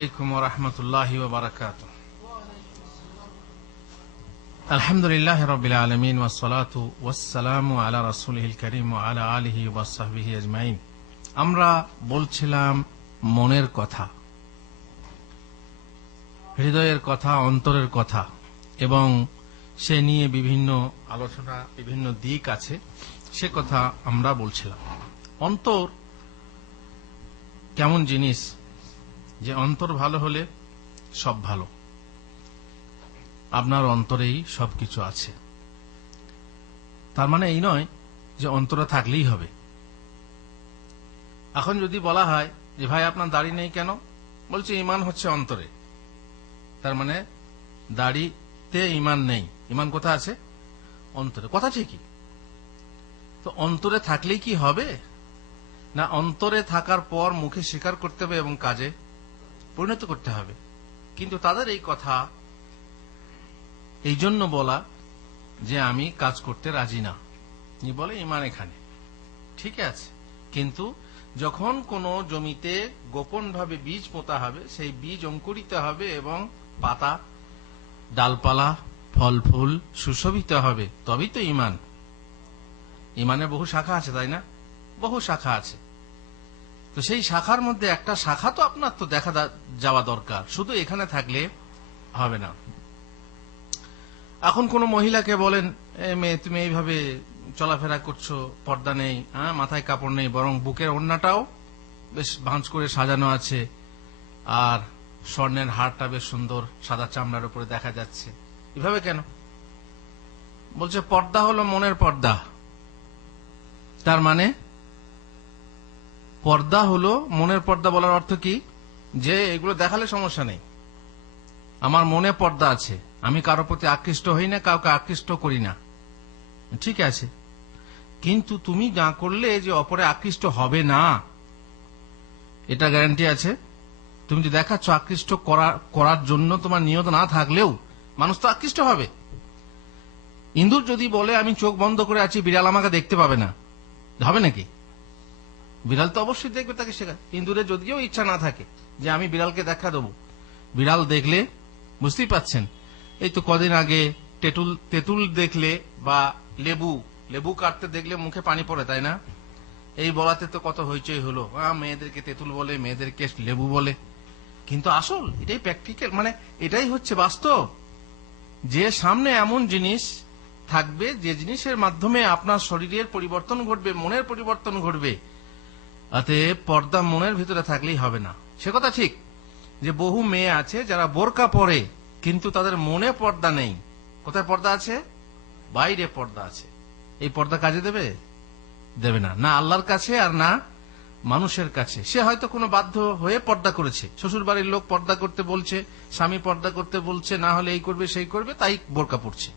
عليكم ورحمة الله وبركاته. الحمد لله رب العالمين والصلاة والسلام على رسوله الكريم وعلى آله وصحبه أجمعين. আমরা বলছিলাম মনের কথা, হৃদয়ের কথা, অন্তরের কথা, এবং সে নিয়ে বিভিন্ন আলোচনা, বিভিন্ন দিক আছে, সে কথা আমরা বলছিলাম। অন্তর কেমন জিনিস যে অন্তর ভালো হলে সব ভালো। আপনার অন্তরেই সবকিছু আছে। তার মানে এই নয় যে অন্তরে থাকলেই হবে। এখন যদি বলা হয় যে ভাই আপনার দাড়ি নেই কেন, বলছে ঈমান হচ্ছে অন্তরে। তার মানে দাড়িতে ঈমান নেই। ঈমান কোথায় আছে? অন্তরে। কথা ঠিকই। তো অন্তরে থাকলেই কি হবে? না, অন্তরে থাকার পর মুখে স্বীকার করতে হবে এবং কাজে পরিণত করতে হবে। কিন্তু তাদের এই কথা এই জন্য বলা যে আমি কাজ করতে রাজি না, বলে ঈমান এখানে ঠিক আছে। কিন্তু যখন কোনো জমিতে গোপন ভাবে বীজ পোঁতা হবে, সেই বীজ অঙ্কুরিত হবে এবং পাতা, ডালপালা, ফল ফুল সুশোভিত হবে, তবেই তো ঈমান। ঈমানের বহু শাখা আছে, তাই না? বহু শাখা আছে। তো সেই শাখার মধ্যে একটা শাখা তো আপনার তো দেখা যাওয়া দরকার, শুধু এখানে থাকলে হবে না। এখন কোন মহিলাকে বলেন, মেয়ে তুমি এইভাবে চলাফেরা করছো, পর্দা নেই, মাথায় কাপড় নেই, বরং বুকের ওড়নাটাও বেশ ভাঁজ করে সাজানো আছে, আর স্বর্ণের হারটা বেশ সুন্দর সাদা চামড়ার উপরে দেখা যাচ্ছে, এভাবে কেন? বলছে পর্দা হলো মনের পর্দা। তার মানে পর্দা হলো মনের পর্দা বলার অর্থ কি? যে এগুলো দেখালে সমস্যা নেই, আমার মনে পর্দা আছে, আমি কারো প্রতি আকৃষ্ট হই না, কাউকে আকৃষ্ট করি না, ঠিক আছে। কিন্তু তুমি যা করলে যে অপরে আকৃষ্ট হবে না, এটা গ্যারান্টি আছে? তুমি যে দেখাচ্ছ আকৃষ্ট করার জন্য, তোমার নিয়ত না থাকলেও মানুষ তো আকৃষ্ট হবে। ইন্দুর যদি বলে আমি চোখ বন্ধ করে আছি, বিড়াল আমাকে দেখতে পাবে না, হবে নাকি? বিড়াল তো অবশ্যই দেখবে, তাকে শেখায়। ইন্দুরের যদিও ইচ্ছা না থাকে যে আমি বিড়ালকে দেখা দেবো, বিড়াল দেখলে বুঝতেই পাচ্ছেন। এই তো কদিন আগে তেঁতুল দেখলে বা লেবু কাটতে দেখলে মুখে পানি পড়ে, তাই না? এই বলাতে তো কত হইচই হলো, মেয়েদেরকে তেঁতুল বলে, মেয়েদেরকে লেবু বলে। কিন্তু আসল এটাই প্র্যাকটিক্যাল, মানে এটাই হচ্ছে বাস্তব, যে সামনে এমন জিনিস থাকবে যে জিনিসের মাধ্যমে আপনার শরীরের পরিবর্তন ঘটবে, মনের পরিবর্তন ঘটবে। অতএব পর্দা মনের ভিতরে থাকলেই হবে না। সে কথা ঠিক যে বহু মেয়ে আছে যারা বোরকা পরে, কিন্তু তাদের মনে পর্দা নেই। কোথায় পর্দা আছে? বাইরে পর্দা আছে। এই পর্দা কাজে দেবে না, না আল্লাহর কাছে আর না মানুষের কাছে। সে হয়তো কোনো বাধ্য হয়ে পর্দা করেছে, শ্বশুর বাড়ির লোক পর্দা করতে বলছে, স্বামী পর্দা করতে বলছে, না হলে এই করবে সেই করবে, তাই বোরকা পড়ছে।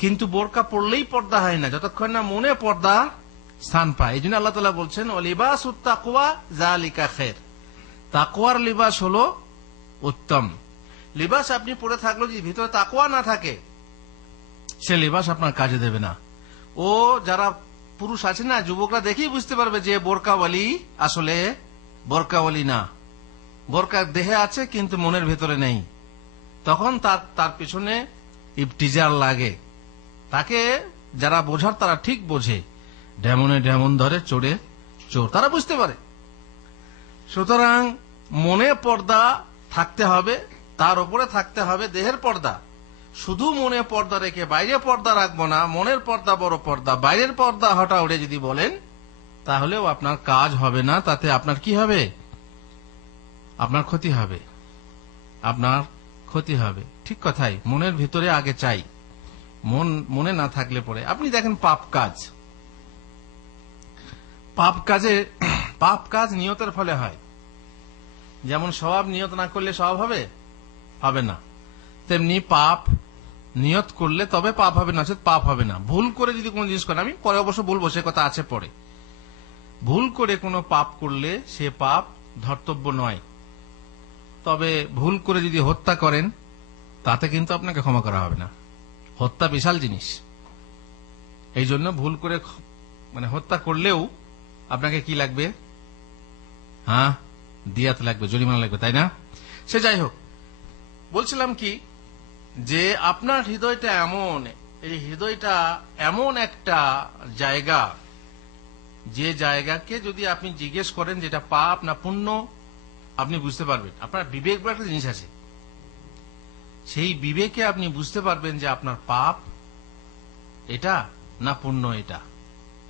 কিন্তু বোরকা পড়লেই পর্দা হয় না যতক্ষণ না মনে পর্দা স্থান পায়। এই জন্য আল্লাহ তাআলা বলছেন লিবাসুত তাকওয়া যালিকা খায়র, তাকওয়ার লিবাস হলো উত্তম। লিবাস আপনি পরে থাকলো, যদি ভিতরে তাকওয়া না থাকে, সে লিবাস আপনার কাজে দেবে না। ও যারা পুরুষ আছে না, যুবকরা দেখেই বুঝতে পারবে যে বোরকাওয়ালি আসলে বোরকাওয়ালি না, বোরকা দেহে আছে কিন্তু মনের ভেতরে নেই। তখন তার পিছনে ইবতিজার লাগে। তাকে যারা বোঝার তারা ঠিক বোঝে, ঢেমনে ঢেমন ধরে চোরে চোর, তারা বুঝতে পারে। সুতরাং মনে পর্দা থাকতে হবে, তার উপরে থাকতে হবে দেহের পর্দা। শুধু মনে পর্দা রেখে বাইরে পর্দা রাখবো না, মনের পর্দা বড় পর্দা, বাইরের পর্দা হটা উড়ে যদি বলেন, তাহলেও আপনার কাজ হবে না। তাতে আপনার কি হবে? আপনার ক্ষতি হবে, আপনার ক্ষতি হবে। ঠিক কথাই, মনের ভিতরে আগে চাই। মনে না থাকলে পরে আপনি দেখেন পাপ কাজ নিয়তের ফলে হয়। যেমন সওয়াব নিয়ত না করলে সওয়াব হবে না, তেমনি পাপ নিয়ত করলে তবে পাপ হবে না, পাপ হবে না। ভুল করে যদি কোনো জিনিস করেন, আমি পরে অবশ্য বলবো, সে কথা আছে পরে। ভুল করে কোনো পাপ করলে সে পাপ ধর্তব্য নয়। তবে ভুল করে যদি হত্যা করেন, তাতে কিন্তু আপনাকে ক্ষমা করা হবে না। হত্যা বিশাল জিনিস। এই জন্য ভুল করে হত্যা করলেও আপনাকে কি লাগবে? দিয়াত লাগবে, জরিমানা লাগবে, তাই না? সে যাই হোক, বলছিলাম কি যে আপনার হৃদয়টা এমন, এই হৃদয়টা এমন একটা জায়গা, যে জায়গাকে যদি আপনি জিজ্ঞেস করেন যেটা পাপ না পুণ্য, আপনি বুঝতে পারবেন। আপনার বিবেক বলে একটা জিনিস আছে, সেই বিবেকে আপনি বুঝতে পারবেন যে আপনার পাপ এটা না পুণ্য এটা,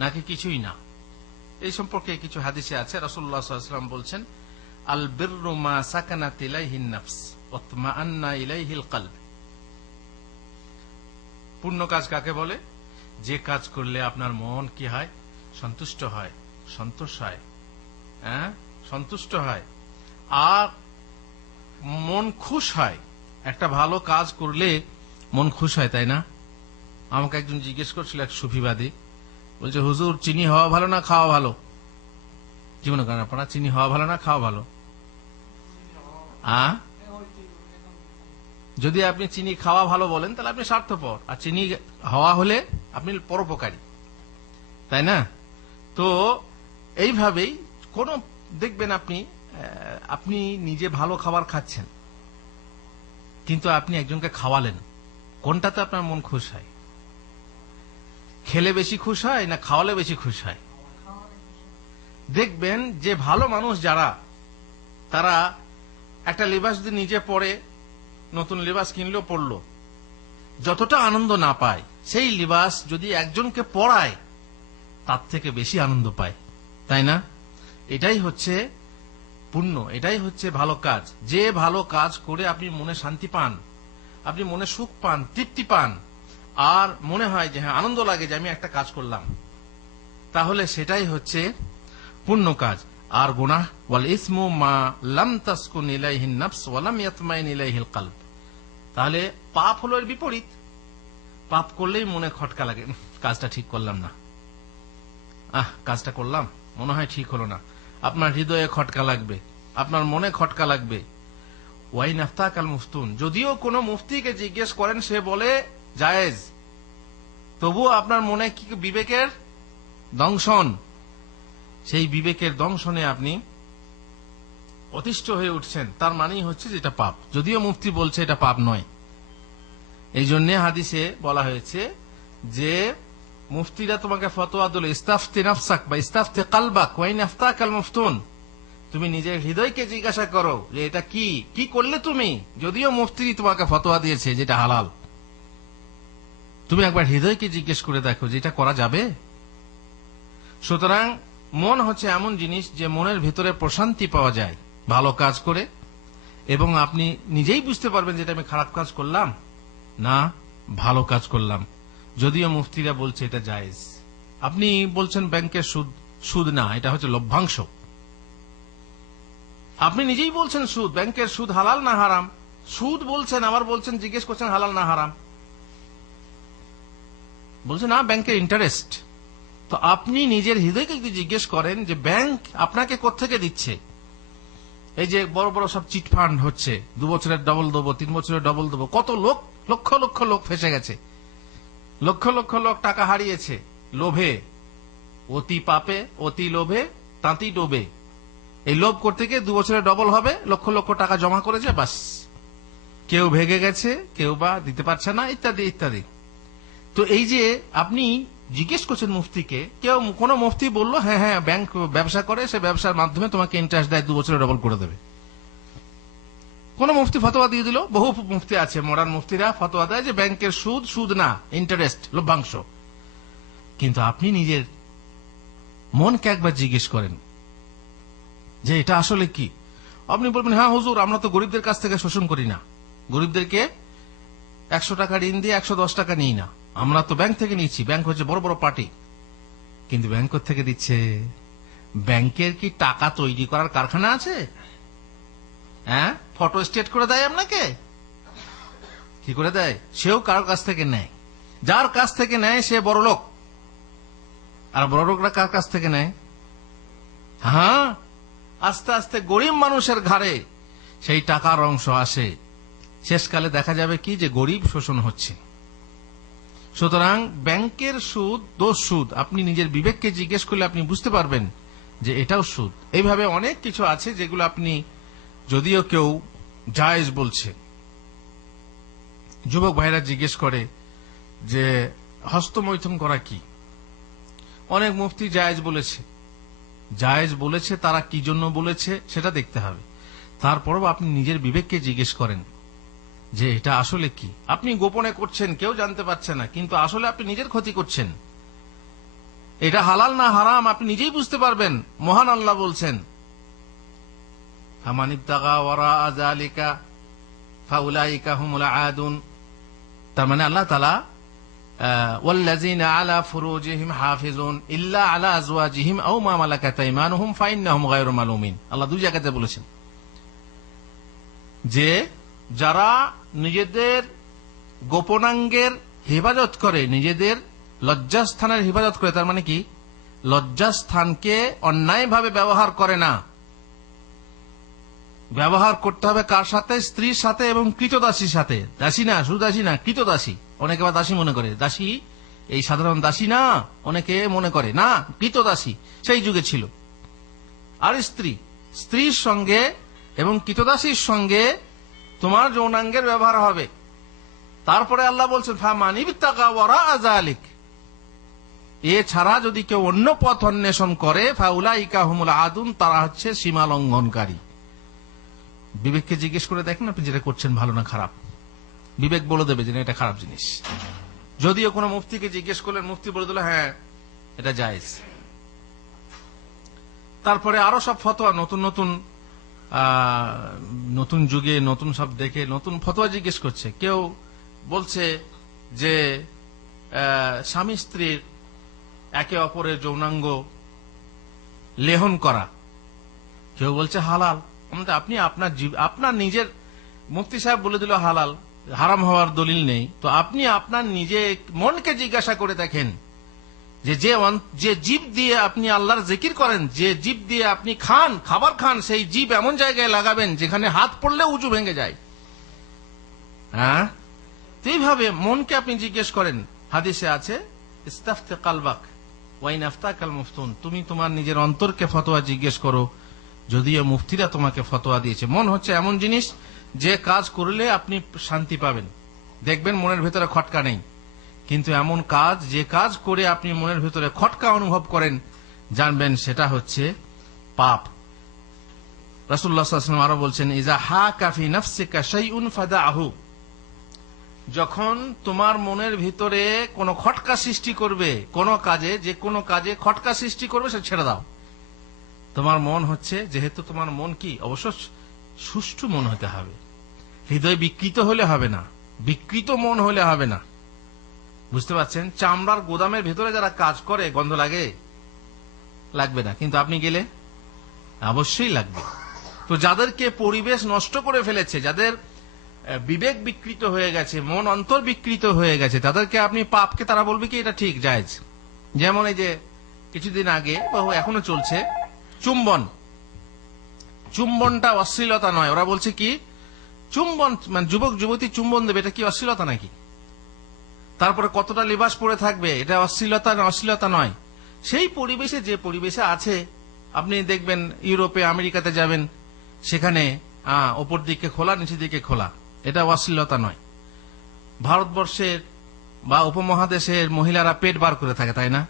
নাকি কিছুই না। এই সম্পর্কে কিছু হাদিসে আছে, রাসূলুল্লাহ সাল্লাল্লাহু আলাইহি ওয়াসাল্লাম বলছেন, আল বিররু মা সাকানাত ইলাইহিন নাফস ওয়া তমাআন্না ইলাইহিল কলব। পুণ্য কাজ কাকে বলে? যে কাজ করলে আপনার মন কি হয়? সন্তুষ্ট হয়, সন্তোষ হয়, সন্তুষ্ট হয়, আর মন খুশ হয়। একটা ভালো কাজ করলে মন খুশ হয়, তাই না? আমাকে একজন জিজ্ঞেস করছিল, এক সুফিবাদী, বলছে, হুজুর, চিনি হওয়া ভালো না খাওয়া ভালো? কি মনে করেন আপনারা, চিনি হওয়া ভালো না খাওয়া ভালো? যদি আপনি চিনি খাওয়া ভালো বলেন তাহলে আপনি স্বার্থপর, আর চিনি হওয়া হলে আপনি পরোপকারী, তাই না? তো এইভাবেই কোন দেখবেন আপনি নিজে ভালো খাবার খাচ্ছেন, কিন্তু আপনি একজনকে খাওয়ালেন, কোনটাতে আপনার মন খুশ হয়? খেলে বেশি খুশ হয় না খাওয়ালে বেশি খুশ হয়? দেখবেন যে ভালো মানুষ যারা, তারা একটা লিবাস যদি নিজে পরে, নতুন লিবাস কিনলো, পড়লো, যতটা আনন্দ না পায়, সেই লিবাস যদি একজনকে পরায় তার থেকে বেশি আনন্দ পায়, তাই না? এটাই হচ্ছে পুণ্য, এটাই হচ্ছে ভালো কাজ। যে ভালো কাজ করে আপনি মনে শান্তি পান, আপনি মনে সুখ পান, তৃপ্তি পান, আর মনে হয় যে হ্যাঁ, আনন্দ লাগে যে আমি একটা কাজ করলাম, তাহলে সেটাই হচ্ছে পুণ্য কাজ। আর গুনাহ, ওয়াল ইসমু মা লাম তাসকুন ইলাইহিন নাফস ওয়া লাম ইয়াতমাইন ইলাইহিল কলব। তাহলে পাপ হলো এর বিপরীত। পাপ করলেই মনে খটকা লাগে, কাজটা ঠিক করলাম না, কাজটা করলাম মনে হয় ঠিক হলো না। আপনার হৃদয়ে খটকা লাগবে, আপনার মনে খটকা লাগবে। ওয়াইন আফতাকাল মুফতুন, যদিও কোনো মুফতিকে জিজ্ঞেস করেন, সে বলে জায়েজ, তবুও আপনার মনে কি বিবেকের দংশন, সেই বিবেকের দংশনে আপনি অতিষ্ঠ হয়ে উঠছেন, তার মানেই হচ্ছে যে এটা পাপ, যদিও মুফতি বলছে এটা পাপ নয়। এই জন্য হাদিসে বলা হয়েছে যে মুফতিরা তোমাকে ফতোয়া দিল, ইস্তাফতি নাফসাক বা ইস্তাফতি কালবাক ওয়াইন আফতাকাল মুফতুন, তুমি নিজের হৃদয়কে জিজ্ঞাসা করো যে এটা কি করলে তুমি, যদিও মুফতি তোমাকে ফতোয়া দিয়েছে যেটা হালাল, তুমি একবার হৃদয়কে জিজ্ঞেস করে দেখো যে এটা করা যাবে। সুতরাং মন হচ্ছে এমন জিনিস যে মনের ভিতরে প্রশান্তি পাওয়া যায় ভালো কাজ করে, এবং আপনি নিজেই বুঝতে পারবেন যে এটা আমি খারাপ কাজ করলাম না ভালো কাজ করলাম, যদিও মুফতিরা বলছে এটা জায়েজ। আপনি বলছেন ব্যাংকের সুদ না, এটা হচ্ছে লভ্যাংশ। আপনি নিজেই বলছেন সুদ, ব্যাংকের সুদ হালাল না হারাম? সুদ বলছেন, আবার বলছেন, জিজ্ঞেস করছেন হালাল না হারাম, বলছেন না ব্যাংকের ইন্টারেস্ট। তো আপনি নিজের হৃদয়কে যদি জিজ্ঞেস করেন যে ব্যাংক আপনাকে কোত্থেকে দিচ্ছে, এই যে বড় বড় সব চিট ফান্ড হচ্ছে, 2 বছরের ডবল দেবো, 3 বছরের ডবল দেবো, কত লোক, লক্ষ লক্ষ লোক ফেসে গেছে, লক্ষ লক্ষ লোক টাকা হারিয়েছে লোভে। অতি পাপে অতি লোভে তাঁতি ডোবে। এই লোভ করতে গিয়ে 2 বছরের ডবল হবে, লক্ষ লক্ষ টাকা জমা করেছে, বাস কেউ ভেগে গেছে, কেউ বা দিতে পারছে না, ইত্যাদি ইত্যাদি। তো এই যে আপনি জিজ্ঞেস করছেন মুফতিকে, কোন মুফতি বললো হ্যাঁ হ্যাঁ ব্যাংক ব্যবসা করে, সে ব্যবসার মাধ্যমে তোমাকে ইন্টারেস্ট দেয়, 2 বছরে ডবল করে দেবে। কোন মুফতি ফতোয়া দিয়ে দিল, বহু মুফতি আছে, মডার্ন মুফতিরা ফতোয়া দেয় যে ব্যাংকের সুদ না, ইন্টারেস্ট, লভ্যাংশ। কিন্তু আপনি নিজের মনকে একবার জিজ্ঞেস করেন যে এটা আসলে কি। আপনি বলবেন হ্যাঁ হুজুর, আমরা তো গরিবদের কাছ থেকে শোষণ করি না, গরিবদেরকে 100 টাকা ঋণ দিয়ে 110 টাকা নিই না, আমরা তো ব্যাংক থেকে নিচ্ছি, ব্যাংক হচ্ছে বড় বড় পার্টি। কিন্তু ব্যাংক থেকে দিচ্ছে? ব্যাংকের কি টাকা তৈরি করার কারখানা আছে? হ্যাঁ, ফটো স্টেট করে দেয় আপনাকে, কি করে দেয়? সেও কারোর কাছ থেকে নেয়, যার কাছ থেকে নেয় সে বড় লোক। আর বড় লোকরা কার কাছ থেকে নেয়? হ্যাঁ, আস্তে আস্তে গরিব মানুষের ঘাড়ে সেই টাকার অংশ আসে, শেষকালে দেখা যাবে কি যে গরিব শোষণ হচ্ছে। সুতরাং ব্যাংকের সুদ দোষ সুদ, আপনি নিজের বিবেককে জিজ্ঞেস করলে আপনি বুঝতে পারবেন যে এটাও সুদ। এইভাবে অনেক কিছু আছে যেগুলো আপনি যদিও কেউ জায়েজ বলছে। যুবক ভাইরা জিজ্ঞেস করে যে হস্তমৈথুন করা কি? অনেক মুফতি জায়েজ বলেছে। জায়েজ বলেছে, তারা কি জন্য বলেছে সেটা দেখতে হবে। তারপরও আপনি নিজের বিবেককে জিজ্ঞেস করেন যে এটা আসলে কি। আপনি গোপনে করছেন, কেউ জানতে পারছে না, কিন্তু আসলে আপনি নিজের ক্ষতি করছেন। এটা হালাল না হারাম আপনি নিজেই বুঝতে পারবেন। মহান আল্লাহ বলছেন, ফামান ইবতাগা ওয়ারাআ যালিকা ফাউলাইকা হুমুল আদুন। তার মানে আল্লাহ তাআলা ওয়াল্লাযিনা আলা ফুরুজিহিম হাফিজুন ইল্লা আলা আজওয়াজিহিম আও মা মালাকাত আইমানুহুম ফাইন্নাহুম গায়রু মালুমিন। আল্লাহ দুই জায়গাতে বলেছেন যে যারা নিজেদের গোপনাঙ্গের হেফাজত করে, নিজেদের লজ্জাস্থানের হেফাজত করে, তার মানে কি লজ্জাস্থানকে অন্যায়ভাবে ব্যবহার করে না। ব্যবহার করতে হবে কার সাথে? স্ত্রীর সাথে এবং কৃতদাসীর সাথে। দাসী না, শুধু দাসী না, কৃতদাসী। অনেকে আবার দাসী মনে করে, দাসী এই সাধারণ দাসী না, অনেকে মনে করে না, কৃতদাসী সেই যুগে ছিল। আর স্ত্রীর সঙ্গে এবং কৃতদাসীর সঙ্গে তোমার যৌনাঙ্গের ব্যবহার হবে। তারপরে আল্লাহ বলছেন ফামান ইবতাগা ওয়ারাআ যালিক, এছাড়া যদি কেউ অন্য পথ অন্বেষণ করে ফাউলাইকা হুমুল আদুন, তারা হচ্ছে সীমা লঙ্ঘনকারী। বিবেককে জিজ্ঞেস করে দেখেন আপনি যেটা করছেন ভালো না খারাপ। বিবেক বলে দেবে যে এটা খারাপ জিনিস। যদিও কোনো মুফতিকে জিজ্ঞেস করলেন, মুফতি বলে দিল হ্যাঁ এটা জায়েজ। তারপরে আরো সব ফতোয়া, নতুন যুগে নতুন সব দেখে নতুন ফতোয়া জিজ্ঞেস করছে। কেউ বলছে যে স্বামী স্ত্রীর একে অপরের যৌনাঙ্গ লেহন করা, কেউ বলছে হালাল। আপনি আপনার নিজের মুফতি সাহেব বলে দিল হালাল, হারাম হওয়ার দলিল নেই, তো আপনি আপনার নিজে মনকে জিজ্ঞাসা করে দেখেন যে জীব দিয়ে আপনি আল্লাহর জিকির করেন, যে জীব দিয়ে আপনি খাবার খান, সেই জীব এমন জায়গায় লাগাবেন যেখানে হাত পড়লে উজু ভেঙে যায়। হ্যাঁ, এইভাবে মনকে আপনি জিজ্ঞেস করেন। হাদিসে আছে ইস্তাফতি কালবাক ওয়াইন আফতাকাল মুফতুন, তুমি তোমার নিজের অন্তরকে ফতোয়া জিজ্ঞেস করো, যদিও মুফতিরা তোমাকে ফতোয়া দিয়েছে। মন হচ্ছে এমন জিনিস যে কাজ করলে আপনি শান্তি পাবেন, দেখবেন মনের ভেতরে খটকা নেই, কিন্তু এমন কাজ যে কাজ করে আপনি মনের ভেতরে খটকা অনুভব করেন, জানবেন সেটা হচ্ছে পাপ। রাসূলুল্লাহ সাল্লাল্লাহু আলাইহি ওয়াসাল্লাম আরো বলছেন ইজা হাকা ফি নাফসিকা শাইউন ফাদাহু, যখন তোমার মনের ভিতরে কোনো খটকা সৃষ্টি করবে কোনো কাজে, যে কোনো কাজে খটকা সৃষ্টি করবে সেটা ছেড়ে দাও। তোমার মন হচ্ছে, যেহেতু তোমার মন কি অবশ্য সুষ্ঠু মন হতে হবে, হৃদয় বিকৃত হলে হবে না, বিকৃত মন হলে হবে না। বুঝতে পারছেন? চামড়ার গোদামের ভেতরে যারা কাজ করে গন্ধ লাগবে না, কিন্তু আপনি গেলে অবশ্যই লাগবে। তো যাদেরকে পরিবেশ নষ্ট করে ফেলেছে, যাদের বিবেক বিকৃত হয়ে গেছে, মন অন্তর বিকৃত হয়ে গেছে, তাদেরকে আপনি পাপকে তারা বলবে কি এটা ঠিক জায়েজ। যেমন এই যে কিছুদিন আগে এখনো চলছে চুম্বনটা অশ্লীলতা নয়। ওরা বলছে কি চুম্বন মানে যুবক যুবতী চুম্বন দেবে, এটা কি অশ্লীলতা নাকি? তারপরে কতটা লিবাস পরে থাকবে, এটা অশ্লীলতা নয়। সেই পরিবেশে, যে পরিবেশে আছে, আপনি দেখবেন ইউরোপে আমেরিকাতে যাবেন, সেখানে ওপর দিকে খোলা নিচের দিকে খোলা, এটা অশ্লীলতা নয়। ভারতবর্ষের বা উপমহাদেশের মহিলারা পেট বার করে থাকে, তাই না?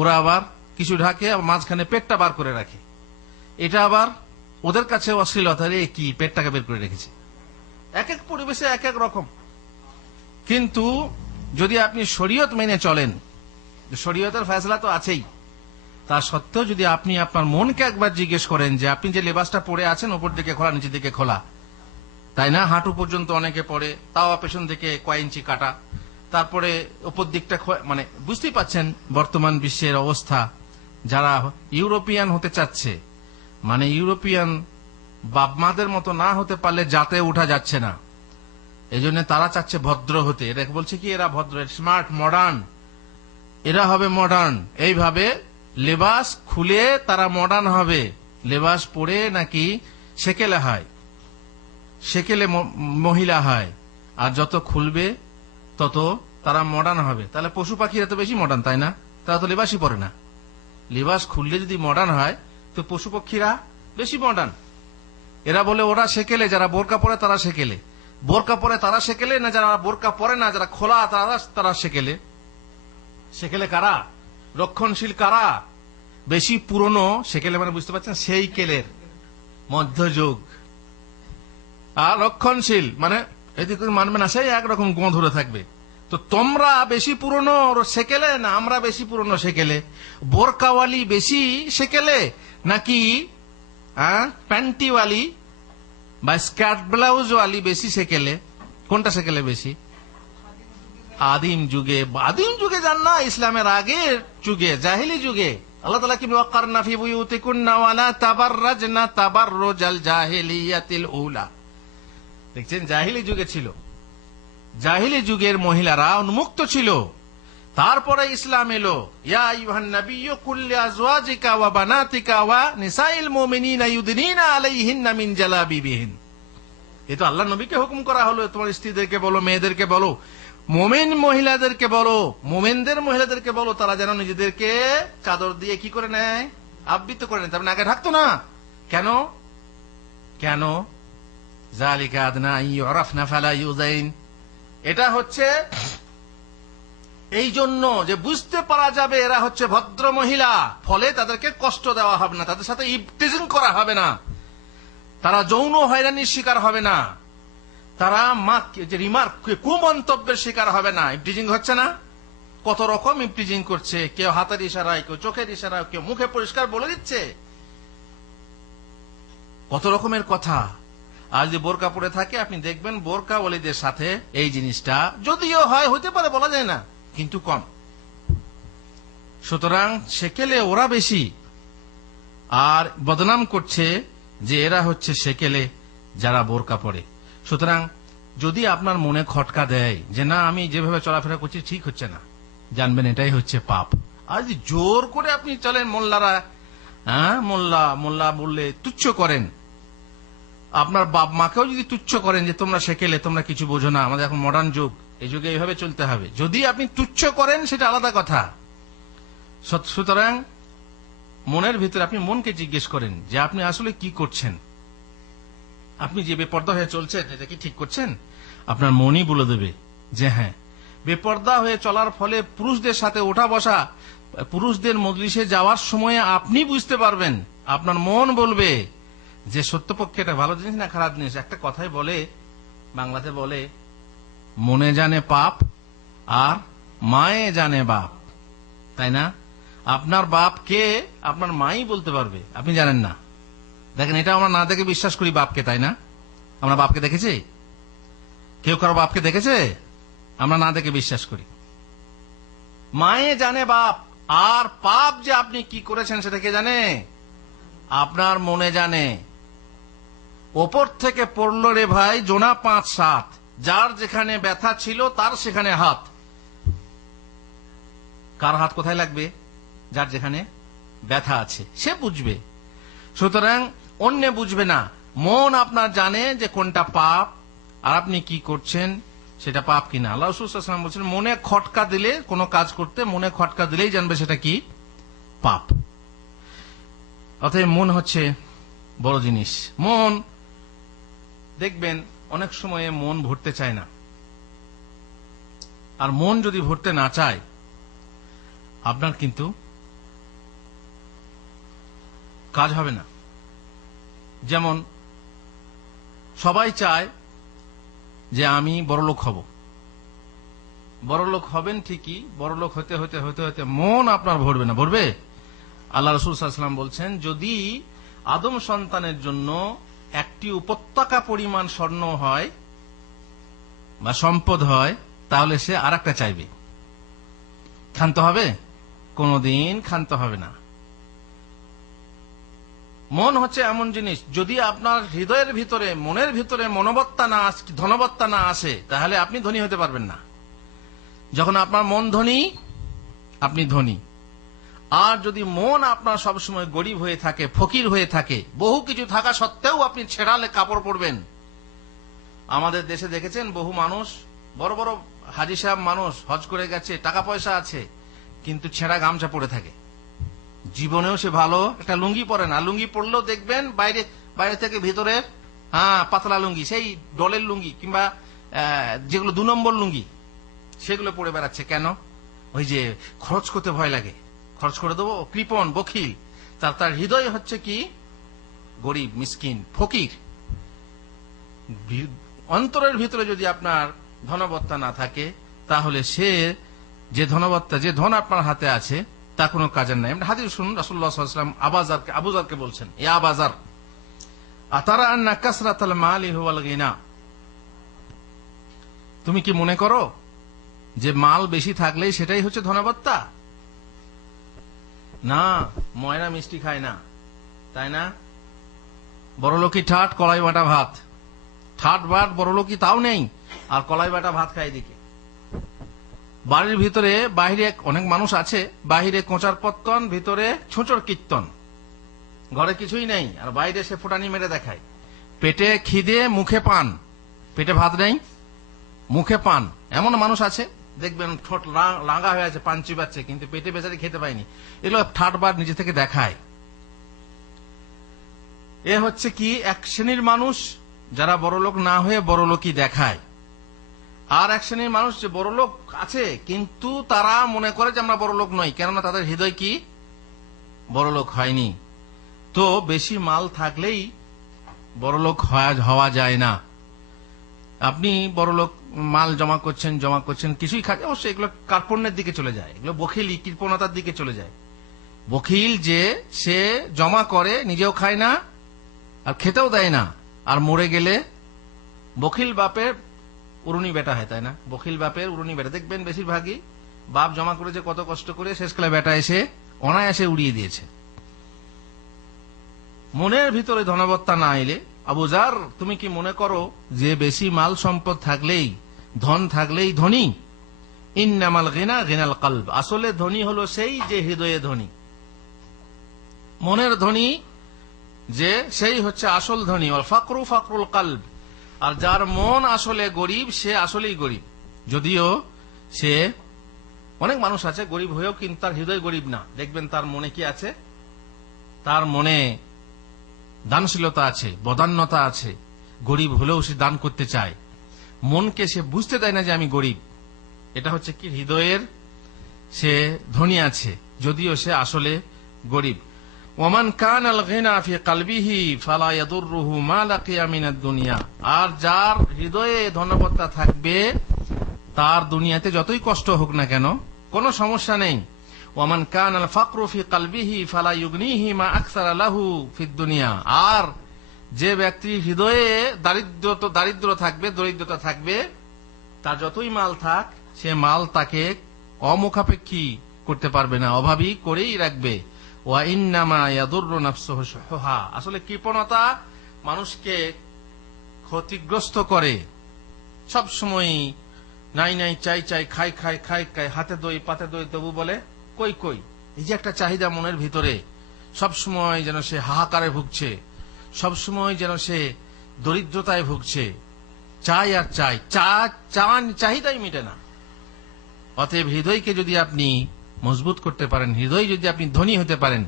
ওরা আবার কিছু ঢাকে, মাঝখানে পেটটা বার করে রাখে, এটা আবার ওদের কাছে অশ্লীলতা। রে কি পেটটাকে বের করে রেখেছে? এক এক পরিবেশে এক এক রকম। কিন্তু যদি আপনি শরীয়ত মেনে চলেন, শরীয়তের ফয়সালা তো আছেই, তা সত্ত্বেও যদি আপনি আপনার মনকে একবার জিজ্ঞেস করেন যে আপনি যে লেবাসটা পরে আছেন ওপর দিকে খোলা নিচের দিকে খোলা, তাই না? হাঁটু পর্যন্ত অনেকে পরে, তাও পেছন থেকে কয় ইঞ্চি কাটা, তারপরে ওপর দিকটা মানে বুঝতেই পাচ্ছেন বর্তমান বিশ্বের অবস্থা। যারা ইউরোপিয়ান হতে চাচ্ছে, মানে ইউরোপিয়ান বাপমাদের মতো না হতে পারলে যাতে উঠা যাচ্ছে না, এজন্য তারা চাচ্ছে ভদ্র হতে। এরা বলছে কি এরা ভদ্র, স্মার্ট, মডার্ন, এরা হবে মডার্ন। এইভাবে লেবাস খুলে তারা মডার্ন হবে। লেবাস পরে নাকি সেকেলে হয়, সেকেলে মহিলা হয়, আর যত খুলবে তত তারা মডার্ন হবে। তাহলে পশু পাখিরা তো বেশি মডার্ন, তাই না? তারা তো লেবাসই পরে না। লেবাস খুললে যদি মডার্ন হয়, কিন্তু পশু পক্ষীরা বেশি মডার্ন। এরা বলে ওরা সেকেলে, যারা বোরকা পরে তারা সেকেলে। বোরকা পরে তারা সেকেলে না, যারা বোরকা পরে না, যারা খোলা তারা সেকেলে। সেকেলে কারা? রক্ষণশীল কারা? বেশি পুরনো সেকেলে, মানে বুঝতে পারছেন, সেই কেলের মধ্যযুগ। আর রক্ষণশীল মানে এদিকে মানবে না, সেই একরকম গোঁ ধরে থাকবে। তো তোমরা বেশি পুরনো সেকেলে না আমরা বেশি পুরনো সেকেলে? বোরকাওয়ালি বেশি সেকেলে নাকি প্যান্টিওয়ালি বা স্কার্ট ব্লাউজওয়ালি বেশি সেকেলে? কোনটা সেকেলে বেশি? আদিম যুগে। আদিম যুগে যান না, ইসলামের আগের যুগে, জাহিলি যুগে আল্লাহ তাআলা কি ওয়াক্কারনা ফি বুয়ুতিকুন্না ওয়ালা তাবাররাজনা তাবাররুজাল জাহিলিয়াতিল উলা। দেখছেন, জাহিলি যুগে ছিল, জাহিলি যুগের মহিলারা উন্মুক্ত ছিল। তারপরে ইসলাম এলো, ইয়া আইয়ুহান নাবিয়্যু কুল লিআজওয়াজিকা ওয়া বানাতিকা ওয়া নিসাইল মুমিনিনা ইউদনিনা আলাইহিন্না মিন জালাবিবিহিন। এই তো আল্লাহর নবীকে হুকুম করা হলো, তোমার স্ত্রীদেরকে বলো, মেয়েদেরকে বলো, মুমিন মহিলাদেরকে বলো, মুমিনদের মহিলাদেরকে বলো, তারা যেন নিজেদেরকে চাদর দিয়ে কি করে নেয়, আবৃত করে নেয়। তার আগে ঢাকতো না। কেন? কেন? যালিকা আদনা ইউরাফনা ফালা ইউযাইন। এটা হচ্ছে এই জন্য যে বুঝতে পারা যাবে এরা হচ্ছে ভদ্র মহিলা, ফলে তাদেরকে কষ্ট দেওয়া হবে না, তাদের সাথে ইফতিজিং করা হবে না, তারা যৌন হয়রানির শিকার হবে না, তারা রিমার্ক কুমন্তব্যের শিকার হবে না। ইফতিজিং হচ্ছে না, কত রকম ইফতিজিং করছে, কেউ হাতের ইশারায়, কেউ চোখের ইশারায়, কেউ মুখে পরিষ্কার বলে দিচ্ছে, কত রকমের কথা। আর যদি বোরকা পরে থাকে, আপনি দেখবেন বোরকা ওয়ালিদের সাথে এই জিনিসটা যদিও হয়, হতে পারে, বলা যায় না, কিন্তু কম। সুতরাং সেকেলে ওরা বেশি, আর বদনাম করছে যে এরা হচ্ছে সেকেলে যারা বোরকা পরে। সুতরাং যদি আপনার মনে খটকা দেয় যে না, আমি যেভাবে চলাফেরা করছি ঠিক হচ্ছে না, জানবেন এটাই হচ্ছে পাপ। আর যদি জোর করে আপনি চলেন, মোল্লারা মোল্লা মোল্লা বললে তুচ্ছ করেন, আপনার বাপ মাকেও যদি তুচ্ছ করেন যে তোমরা সেকেলে, তোমরা কিছু বোঝো না, আমাদের এখন মডার্ন যুগ, এই যুগে এইভাবে চলতে হবে, যদি আপনি তুচ্ছ করেন সেটা আলাদা কথা। সুতরাং মনের ভিতরে আপনি মনকে জিজ্ঞেস করেন যে আপনি আসলে কি করছেন, আপনি যে বেপর্দা হয়ে চলছেন এটা কি ঠিক করছেন? আপনার মনই বলে দেবে যে হ্যাঁ। বেপর্দা হয়ে চলার ফলে পুরুষদের সাথে ওঠা বসা, পুরুষদের মজলিসে যাওয়ার সময় আপনি বুঝতে পারবেন, আপনার মন বলবে যে সত্যপক্ষে এটা ভালো জিনিস না খারাপ জিনিস। একটা কথাই বলে, বাংলাতে বলে, মনে জানে পাপ আর মায়ে জানে বাপ, তাই না? আপনার বাপ কে আপনার মাই বলতে পারবে, আপনি জানেন না। দেখেন, এটা আমরা না দেখে বিশ্বাস করি বাপকে, তাই না? আমরা বাপকে দেখেছি? কেউ কারো বাপকে দেখেছে? আমরা না দেখে বিশ্বাস করি। মায়ে জানে বাপ, আর পাপ যে আপনি কি করেছেন সেটা কে জানে? আপনার মনে জানে। ওপর থেকে পড়লো রে ভাই জোনা 5-7, যার যেখানে ব্যথা ছিল তার সেখানে হাত। কার হাত কোথায় লাগবে? যার যেখানে ব্যথা আছে সে বুঝবে। সুতরাং অন্য বুঝবে না, মন আপনার জানে যে কোনটা পাপ আর আপনি কি করছেন সেটা পাপ কিনা। আল্লাহ রাসূল সাল্লাল্লাহু আলাইহি ওয়াসাল্লাম বলেছেন, মনে খটকা দিলে, কোনো কাজ করতে মনে খটকা দিলেই জানবে সেটা কি পাপ। অতএব মন হচ্ছে বড় জিনিস। মন দেখবেন অনেক সময়ে মন ভরতে চায় না, আর মন যদি ভরতে না চায় আপনার কিন্তু কাজ হবে না। যেমন সবাই চায় যে আমি বড়লোক হব, বড়লোক হবেন ঠিকই, বড়লোক হতে হতে হতে হতে মন আপনার ভরবে না। ভরবে? আল্লাহ রাসূল সাল্লাল্লাহু আলাইহি ওয়াসাল্লাম বলছেন, যদি আদম সন্তানের জন্য একটি উপত্যকা পরিমাণ স্বর্ণ হয় বা সম্পদ হয়, তাহলে সে আরেকটা চাইবে। ক্ষান্ত হবে? কোনদিন ক্ষান্ত হবে না। মন হচ্ছে এমন জিনিস, যদি আপনার হৃদয়ের ভিতরে, মনের ভিতরে ধনবত্তা না আসে, তাহলে আপনি ধনী হতে পারবেন না। যখন আপনার মন ধনী, আপনি ধনী। আর যদি মন আপনার সবসময় গরিব হয়ে থাকে, ফকির হয়ে থাকে, বহু কিছু থাকা সত্ত্বেও আপনি ছেড়ালে কাপড় পরবেন। আমাদের দেশে দেখেছেন বহু মানুষ, বড় বড় হাজি সাহেব মানুষ, হজ করে গেছে, টাকা পয়সা আছে, কিন্তু ছেঁড়া গামছা পরে থাকে। জীবনেও সে ভালো একটা লুঙ্গি পরে না, লুঙ্গি পরলেও দেখবেন বাইরে বাইরে থেকে ভিতরে পাতলা লুঙ্গি, সেই ডলের লুঙ্গি কিংবা যেগুলো 2 নম্বর লুঙ্গি সেগুলো পরে বেড়াচ্ছে। কেন? ওই যে খরচ করতে ভয় লাগে, খরচ করে দেবো, কৃপণ বখিল। তার হৃদয় হচ্ছে কি গরিব, মিসকিন, ফকির। অন্তরের ভিতরে যদি আপনার ধনবত্তা না থাকে, তাহলে সে যে ধনবত্তা, যে ধন আপনার হাতে আছে তা কোনো কাজের নাই। হাদিস শুনুন, রাসূলুল্লাহ সাল্লাল্লাহু আলাইহি ওয়াসাল্লাম আবুজারকে বলছেন, ইয়া আবাজার আতারা আন্না কাসরাতাল মালি হুয়াল গিনা, তুমি কি মনে করো যে মাল বেশি থাকলেই সেটাই হচ্ছে ধনবত্তা? না, ময়না মিষ্টি খায় না, তাই না? বড়লোকি ঠাট কলাই বাটা ভাত, ঠাট বাট বড়লোকি তাও নেই, আর কলাই বাটা ভাত খায় এদিকে। বাড়ির ভিতরে বাহিরে অনেক মানুষ আছে, বাহিরে কোঁচার পত্তন, ভিতরে ছোঁচর কীর্তন, ঘরে কিছুই নেই আর বাইরে সে ফুটানি মেরে দেখায়। পেটে খিদে, মুখে পান, পেটে ভাত নেই মুখে পান। এমন মানুষ আছে দেখবেন ঠোঁট লাঙ্গা হয়ে আছে, পান চিবাচ্ছে, কিন্তু পেটে বেচারি খেতে পায়নি। এগুলো ঠাটবার নিজে থেকে দেখায়। এ হচ্ছে কি এক শ্রেণীর মানুষ যারা বড়লোক না হয়ে বড়লোকই দেখায়। আর এক শ্রেণীর মানুষ যে বড়লোক আছে কিন্তু তারা মনে করে যে আমরা বড়লোক নই, কেননা তাদের হৃদয় কি বড়লোক হয়নি। তো বেশি মাল থাকলেই বড়লোক হওয়া যায় না। আপনি বড়লোক মাল জমা করছেন কিছুই খাচ্ছে, অবশ্যই এগুলো কার্পণ্যের দিকে চলে যায়, এগুলো বখিলি কৃপণতার দিকে চলে যায়। বখিল যে সে জমা করে, নিজেও খায় না আর খেতেও দেয় না, আর মরে গেলে বখিল বাপের উরুনি বেটা হয়, তাই না? বখিল বাপের উরুনি বেটা দেখবেন বেশিরভাগই বাপ জমা করেছে কত কষ্ট করে, শেষকালে বেটা এসে অনায়াসে উড়িয়ে দিয়েছে। মনের ভিতরে ধনবত্তা না এলে, আবুজার তুমি কি মনে করো যে বেশি মাল সম্পদ থাকলেই, ধন থাকলেই ধনী? ইন্নামাল গিনা গিনাল কলব, আসলে ধনী হলো সেই যে হৃদয়ে ধনী, মনের ধনী যে সেই হচ্ছে আসল ধনী। ওয়াল ফাকরু ফাকরুল কলব, আর যার মন আসলে গরিব সে আসলেই গরিব। যদিও সে অনেক মানুষ আছে গরিব হয়েও কিন্তু তার হৃদয় গরিব না, দেখবেন তার মনে কি আছে, তার মনে দানশীলতা আছে, বদান্যতা আছে, গরিব হলেও সে দান করতে চায়, মনকে সে বুঝতে দেয় না যে আমি গরিব। এটা হচ্ছে কি হৃদয়ের সে ধনী আছে, যদিও সে আসলে গরিব। ওমান কানাল গিনা ফি কলবিহি ফালা ইয়াদুররুহু মা লাকিয়া মিনাদ দুনিয়া, আর যার হৃদয়ে ধনবত্তা থাকবে তার দুনিয়াতে যতই কষ্ট হোক না কেন কোনো সমস্যা নেই। ওমান কানাল ফাকরু ফি কলবিহি ফালা ইউগনিহি মা আকসারা লাহু ফিদ দুনিয়া, আর যে ব্যক্তি হৃদয়ে দরিদ্রতা থাকবে তার যতই মাল থাক সে মাল তাকে অমুখাপেক্ষী করতে পারবে না, অভাবী করেই রাখবে। ওয়া ইন্নামা ইয়াদুররু নাফসুহু শুহা, আসলে কৃপণতা মানুষকে ক্ষতিগ্রস্ত করে। সব সময় নাই নাই চাই চাই, খাই খাই খাই খাই, হাতে দই পাতে দই তবু বলে কই কই। এই যে একটা চাহিদা মনের ভিতরে, সব সময় যেন সে হাহাকারে ভুগছে, সব সময় যেন সে দরিদ্রতায় ভুগছে, চাই আর চাই, চাহিদাই মিটে না। অতএব হৃদয়কে যদি আপনি মজবুত করতে পারেন, হৃদয় যদি আপনি ধনী হতে পারেন,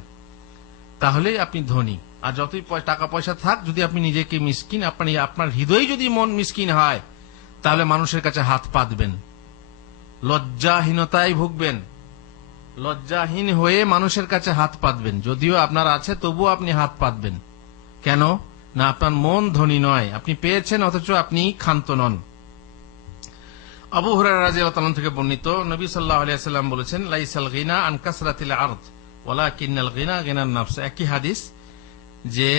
তাহলে আপনি ধনী। আর যতই টাকা পয়সা থাক, যদি আপনি নিজেকে মিসকিন, আপনার হৃদয় যদি মন মিসকিন হয়, তাহলে মানুষের কাছে হাত পাতবেন, লজ্জাহীনতায় ভুগবেন, লজ্জাহীন হয়ে মানুষের কাছে হাত পাতবেন। যদিও আপনার আছে তবুও আপনি হাত পাতবেন। কেন না? আপনার মন ধনী নয়, আপনি পেয়েছেন অথচ আপনি ক্ষান্ত নন। আবু হুরায়রা রাদিয়াল্লাহু তাআলা থেকে বর্ণিত, নবী সাল্লাল্লাহু আলাইহি ওয়াসাল্লাম বলেছেন, লাইসাল গিনা আন কাসরাতিল আরদ ওয়ালাকিন্নাল গিনা গিনান নাফস। একই হাদিস, যে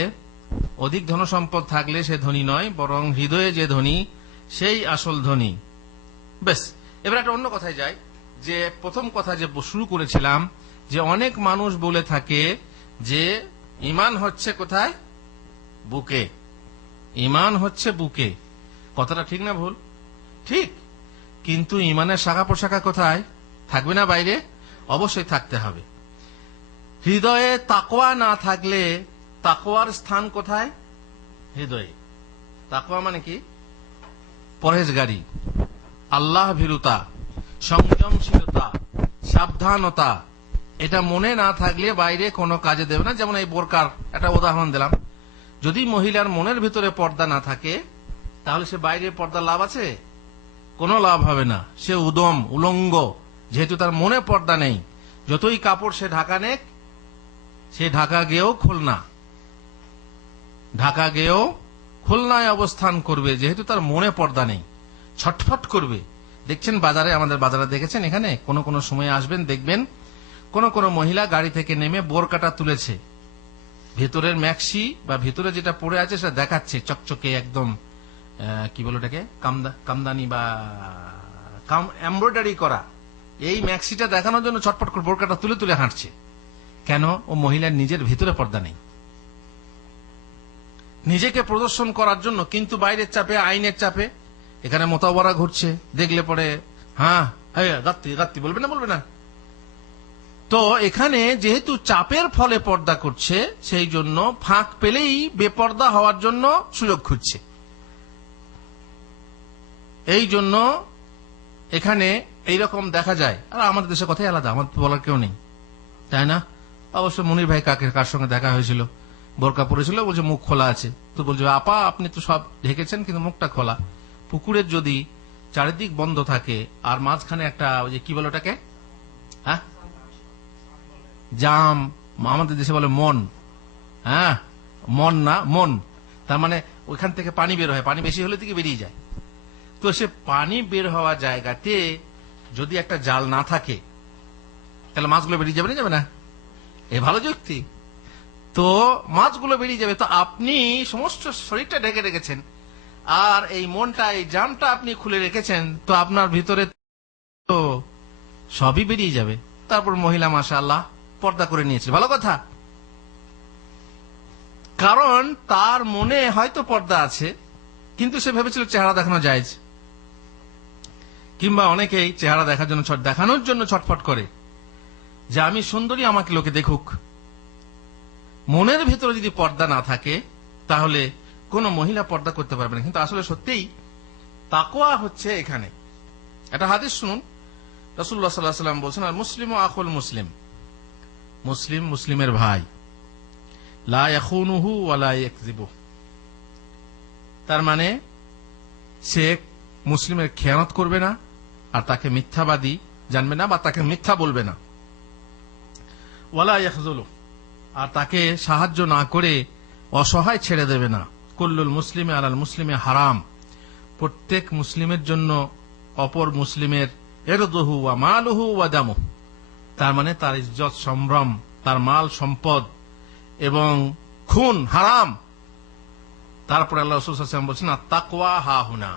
অধিক ধন সম্পদ থাকলে সে ধনী নয়, বরং হৃদয়ে যে ধনী সেই আসল ধনী। বেশ, এবার একটা অন্য কথায় যাই, যে প্রথম কথা যে শুরু করেছিলাম, যে অনেক মানুষ বলে থাকে যে ঈমান হচ্ছে কোথায়? বুকে। ঈমান হচ্ছে বুকে। কথাটা ঠিক না ভুল? ঠিক, কিন্তু ঈমানের শাখা প্রশাখা কোথায়? থাকবে না বাইরে? অবশ্যই থাকতে হবে। হৃদয়ে তাকওয়া না থাকলে তাকওয়ার স্থান কোথায়? হৃদয়ে। তাকওয়া মানে কি? পরহেজগারি, আল্লাহ ভীরুতা, সংযমশীলতা, সাবধানতা, এটা মনে না থাকলে বাইরে কোনো কাজে দেবে না। যেমন এই বোরকার একটা উদাহরণ দিলাম, যদি মহিলার মনের ভিতরে পর্দা না থাকে তাহলে সে বাইরে পর্দা লাভ আছে? কোনো লাভ হবে না। সে উদম উলঙ্গ, যেহেতু তার মনে পর্দা নেই। যতই কাপড় সে ঢাকা নেক, সে ঢাকা গেয়েও খুলনা, ঢাকা গেয়েও খুলনায় অবস্থান করবে, যেহেতু তার মনে পর্দা নেই। ছটফট করবে। দেখছেন বাজারে, আমাদের বাজারে দেখেছেন, এখানে কোন কোন সময় আসবেন দেখবেন কোন কোন মহিলা গাড়ি থেকে নেমে বোরকাটা তুলেছে, ভেতরের ম্যাক্সি বা ভেতরে যেটা পড়ে আছে সেটা দেখাচ্ছে চকচকে একদম, কি বলে ওটাকে, কামদানি বা এমব্রয়ডারি করা। এই ম্যাক্সিটা দেখানোর জন্য ছটফট করে বোরকাটা তুলে তুলে হাঁটছে। কেন? ও মহিলার নিজের ভেতরে পর্দা নেই, নিজেকে প্রদর্শন করার জন্য। কিন্তু বাইরের চাপে, আইনের চাপে এখানে মোতাবরা ঘুরছে, দেখলে পরে হ্যাঁ গাত্তি গাত্তি বলবে না, বলবে না। তো এখানে যেহেতু চাপের ফলে পর্দা করছে, সেই জন্য ফাঁক পেলেই বেপর্দা হওয়ার জন্য সুযোগ খুঁজছে। এই জন্য এখানে এইরকম দেখা যায়। আর আমাদের দেশের কথাই আলাদা, আমাদের বলার কেউ নেই, তাই না? অবশ্য মনির ভাই কার সঙ্গে দেখা হয়েছিল, বোরকা পরেছিল, বলছে মুখ খোলা আছে। তো বলছে আপা আপনি তো সব ঢেকেছেন কিন্তু মুখটা খোলা। পুকুরের যদি চারিদিক বন্ধ থাকে আর মাঝখানে একটা ওই যে কি বলে ওটাকে, হ্যাঁ জাম, আমাদের দেশে বলে মন, হ্যাঁ মন না মন, তার মানে ওইখান থেকে পানি বের হয়, পানি বেশি হলে থেকে বেরিয়ে যায়। তো সে পানি বের হওয়া জায়গাতে যদি একটা জাল না থাকে তাহলে মাছগুলো বেরিয়ে যাবে না, যাবে না? এ ভালো যুক্তি। তো মাছগুলো বেরিয়ে যাবে। তো আপনি সমস্ত শরীরটা ঢেকে রেখেছেন আর এই মনটা, এই জামটা আপনি খুলে রেখেছেন, তো আপনার ভিতরে তো সবই বেরিয়ে যাবে। তারপর মহিলা মাশাআল্লাহ পর্দা করে নিয়েছে, ভালো কথা। কারণ তার মনে হয়তো পর্দা আছে, কিন্তু সে ভেবেছিল চেহারা দেখানো যায়। কিংবা অনেকেই চেহারা দেখানোর জন্য ছটফট করে যে আমি সুন্দরী, আমাকে লোকে দেখুক। মনের ভেতরে যদি পর্দা না থাকে তাহলে কোন মহিলা পর্দা করতে পারবে না। কিন্তু আসলে সত্যিই তাকওয়া হচ্ছে এখানে। একটা হাদিস শুনুন, রাসূলুল্লাহ সাল্লাল্লাহু আলাইহি ওয়াসাল্লাম বলছেন, আর মুসলিমু আখুল মুসলিম, মুসলিম মুসলিমের ভাই, লা ইয়াখুনুহু ওয়া লা ইয়াকযিবুহু। তার মানে সে মুসলিমের খেয়ানত করবে না আর তাকে মিথ্যাবাদী জানবে না বা তাকে মিথ্যা বলবে না। ওয়ালা ইয়াখযুলু, আর তাকে সাহায্য না করে অসহায় ছেড়ে দেবে না। কুল্লুল মুসলিমে আলাল মুসলিমে হারাম, প্রত্যেক মুসলিমের জন্য অপর মুসলিমের ইরদুহু ওয়া মালুহু ওয়া দামুহু, তার মানে তার ইজ্জত সম্ভ্রম, তার মাল সম্পদ এবং খুন হারাম। তারপর আল্লাহ রাসূল সাল্লাল্লাহু আলাইহি ওয়াসাল্লাম বলেছেন আত-তাকওয়া হাহুনা,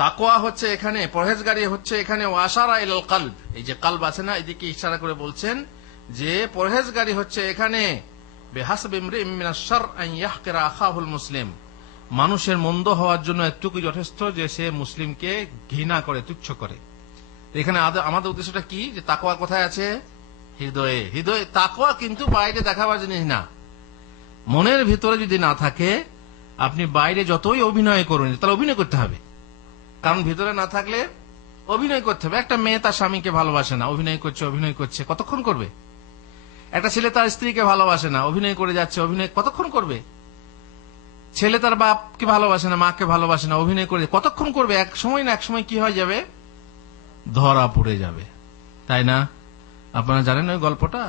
তাকওয়া হচ্ছে এখানে, পরহেজগারি হচ্ছে এখানে। ওয়াশারা ইলাল কলব, এই যে কলব আছে না, এদিকে ইশারা করে বলছেন যে পরহেজগারি হচ্ছে এখানে। বিহাসবি ইমরিইন মিনাশ শার আন ইয়াহকিরা আখাহুল মুসলিম, মানুষের মন্দ হওয়ার জন্য এতটুকুই যথেষ্ট যে সে মুসলিমকে ঘৃণা করে, তুচ্ছ করে। এখানে আমাদের উদ্দেশ্যটা কি, যে তাকওয়া কোথায় আছে? হৃদয়ে। হৃদয়ে তাকওয়া কিন্তু বাইরে দেখাবার জিনিস না। মনের ভিতরে যদি না থাকে, আপনি বাইরে যতই অভিনয় করুন, তাহলে অভিনয় করতে হবে, কারণ ভিতরে না থাকলে অভিনয় করতে হবে। একটা মেয়ে তার স্বামীকে ভালোবাসে না, অভিনয় করছে, কতক্ষণ করবে? একটা ছেলে তার স্ত্রীকে ভালোবাসে না, অভিনয় করে যাচ্ছে, অভিনয় কতক্ষণ করবে? ছেলে তার বাপকে ভালোবাসে না, মাকে ভালোবাসে না, অভিনয় করে কতক্ষণ করবে? এক সময় না এক সময় কি হয়ে যাবে? ধরা পড়ে যাবে, তাই না? আপনারা জানেন ওই গল্পটা,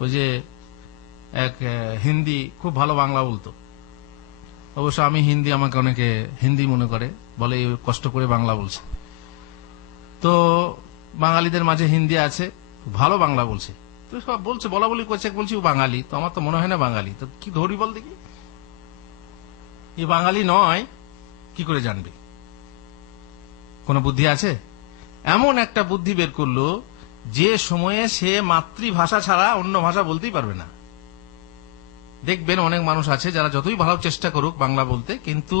ওই যে এক হিন্দি খুব ভালো বাংলা বলতো। অবশ্য আমি হিন্দি, আমাকে অনেকে হিন্দি মনে করে, বলে কষ্ট করে বাংলা বলছে। তো বাঙালিদের মাঝে হিন্দি আছে, ভালো বাংলা বলছে, তো সব বলছে, বলা বলি করছে, বলছি ও বাঙালি, তো আমার তো মনে হয় না বাঙালি। তো কি ধরি বল দেখি, এ বাঙালি নয়, কি করে জানবে? কোন বুদ্ধি আছে? এমন একটা বুদ্ধি বের করলো যে সময়ে সে মাতৃভাষা ছাড়া অন্য ভাষা বলতেই পারবে না। দেখবেন অনেক মানুষ আছে যারা যতই ভালো চেষ্টা করুক বাংলা বলতে, কিন্তু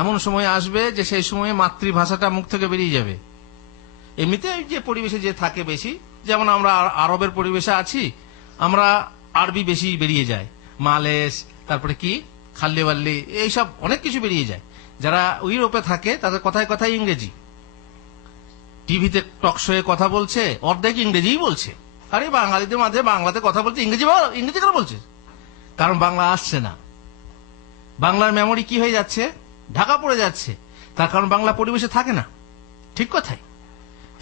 এমন সময় আসবে যে সেই সময়ে মাতৃভাষাটা মুখ থেকে বেরিয়ে যাবে। এমনিতে যে পরিবেশে যে থাকে বেশি, যেমন আমরা আরবের পরিবেশে আছি, আমরা আরবি বেশি বেরিয়ে যায়, মালেশ, তারপরে কি খাল্লি বাল্লি, এইসব অনেক কিছু বেরিয়ে যায়। যারা ইউরোপে থাকে তাদের কথায় কথায় ইংরেজি। টিভিতে টক শোয়ে কথা বলছে, অর্ধেক ইংরেজিই বলছে। আরে বাঙালিদের মাঝে বাংলাতে কথা বলছে, ইংরেজি কেন বলছে? কারণ বাংলা আসছে না, বাংলার মেমোরি কি হয়ে যাচ্ছে, ঢাকা পড়ে যাচ্ছে। তার কারণ বাংলা পরিবেশে থাকে না। ঠিক কথাই।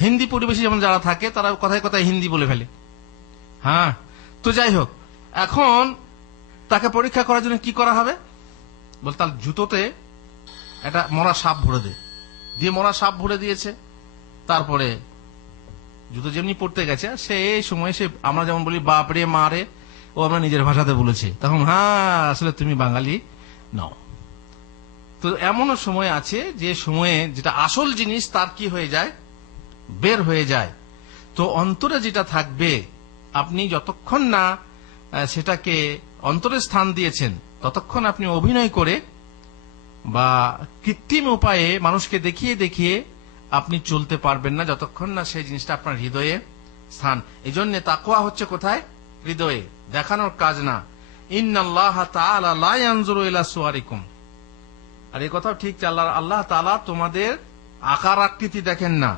হিন্দি পরিবেশে যেমন যারা থাকে তারা কথায় কথায় হিন্দি বলে ফেলে। হ্যাঁ, তো যাই হোক, এখন তাকে পরীক্ষা করার জন্য কি করা হবে? বল, তার জুতোতে একটা মরা সাপ ভরে দিয়ে মরা সাপ ভরে দিয়েছে। তারপরে জুতো যেমনি পড়তে গেছে, সে এই সময় সে আমরা যেমন বলি বাপ রে মা রে, ও আমরা নিজের ভাষাতে বলেছে। তখন হ্যাঁ, আসলে তুমি বাঙালি নাও। তো এমনও সময় আছে যে সময়ে যেটা আসল জিনিস তার কি হয়ে যায়, বের হয়ে যায়। তো অন্তরে যেটা থাকবে, আপনি যতক্ষণ না সেটাকে অন্তরে স্থান দিয়েছেন ততক্ষণ আপনি অভিনয় করে বা কৃত্রিম উপায়ে মানুষকে দেখিয়ে দেখিয়ে আপনি চলতে পারবেন না, যতক্ষণ না সেই জিনিসটা আপনার হৃদয়ে স্থান। এই জন্য তাকওয়া হচ্ছে কোথায়? হৃদয়ে, দেখানোর কাজ না। ইন্নাল্লাহ তাআলা লা ইয়ানজুরু ইলা সুওয়ারিকুম। আর এই কথাও ঠিক, আল্লাহ তাআলা তোমাদের আকার আকৃতি দেখেন না,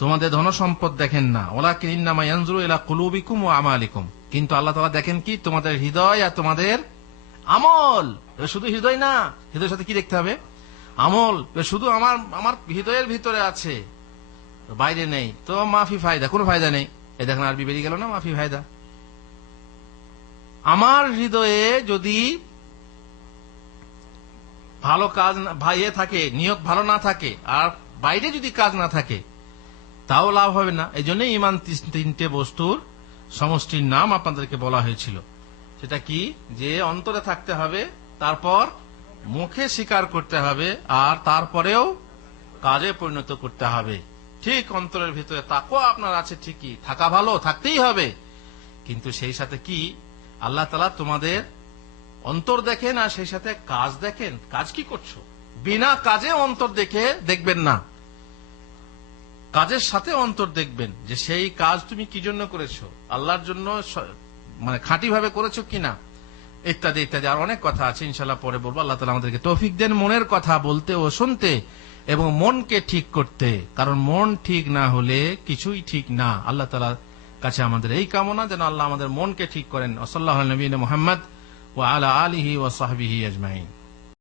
তোমাদের ধন সম্পদ দেখেন না। ওয়ালাকিন ইন্নামা ইয়ানজুরু ইলা কুলুবিকুম ওয়া আমালিকুম। কিন্তু আল্লাহ তাআলা দেখেন কি? তোমাদের হৃদয় আর তোমাদের আমল। শুধু হৃদয় না, হৃদয়ের সাথে কি দেখতে হবে? আমল। শুধু আমার হৃদয়ের ভিতরে আছে, বাইরে নেই, তো মাফি ফায়দা, কোনো ফায়দা নেই। এই দেখেন আরবি বেরিয়ে গেল না, মাফি ফায়দা। আমার হৃদয়ে যদি ভালো কাজ ভাইয়ে থাকে, নিয়ত ভালো না থাকে, আর বাইরে যদি কাজ না থাকে, তাও লাভ হবে না। এই জন্য ইমান তিনটে বস্তুর সমষ্টির নাম আপনাদেরকে বলা হয়েছিল। সেটা কি? যে অন্তরে থাকতে হবে, তারপর মুখে স্বীকার করতে হবে, আর তারপরেও কাজে পরিণত করতে হবে। ঠিক অন্তরের ভিতরে তাকওয়া আপনার আছে, ঠিকই থাকা ভালো, থাকতেই হবে। কিন্তু সেই সাথে কি আল্লাহ তাআলা তোমাদের অন্তর দেখেন আর সেই সাথে কাজ দেখেন। কাজ কি করছো? বিনা কাজে অন্তর দেখবেন না, কাজের সাথে অন্তর দেখবেন যে সেই কাজ তুমি কি জন্য করেছো, আল্লাহর জন্য মানে খাঁটি ভাবে করেছো কিনা, ইত্যাদি ইত্যাদি। আর অনেক কথা আছে, ইনশাআল্লাহ পরে বলবো। আল্লাহ তাআলা আমাদেরকে তৌফিক দেন মনের কথা বলতে ও শুনতে এবং মনকে ঠিক করতে। কারণ মন ঠিক না হলে কিছুই ঠিক না। আল্লাহ তাআলার কাছে আমাদের এই কামনা যেন আল্লাহ আমাদের মনকে ঠিক করেন। সাল্লাল্লাহু আলা নবিয়িনা মুহাম্মদ ওয়া আলা আলিহি ওয়া সাহবিহি আজমাইন।